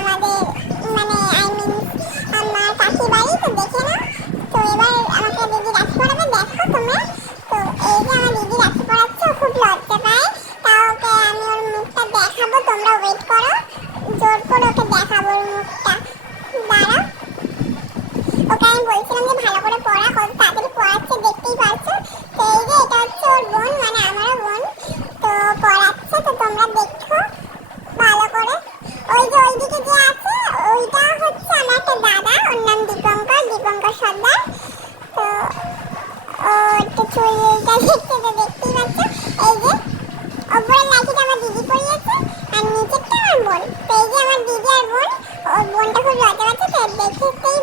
আমাদের মানে I mean আমার কাকি বাড়ি, তো দেখে নাও। তো এবার আমাকে দিদি রাখি পরাবে, দেখো তোমরা। তো এই যে আমার দিদি রাখি পরাচ্ছে, ও খুব লজ্জা পায়, তাও ওকে আমি ওর মুখটা দেখাবো, তোমরা ওয়েট করো, জোর করে ওকে দেখাবো ওর মুখটা। দাঁড়াও, ওকে আমি বলছিলাম যে ভালো করে পড়া, কত তাড়াতাড়ি পড়াচ্ছে দেখতেই পাচ্ছো। তো এই যে এটা হচ্ছে ওর বোন, মানে আমারও বোন, তো পড়াচ্ছে, তো তোমরা দেখো ভালো করে। ওই যে ওইদিকে যে আছে ওইটা হচ্ছে আমার একটা দাদা, ওর নাম দীপঙ্কর সর্দার। তো ও একটু চুলটা দেখতে, তো দেখতেই পাচ্ছ। এই যে ওপরের লাঠিটা আমার দিদি পরিয়েছে, আর নিচেরটা আমার বোন। তো এই যে আমার দিদি আর বোন, ওর বোনটা খুব লজ্জা পাচ্ছে, তো দেখতেই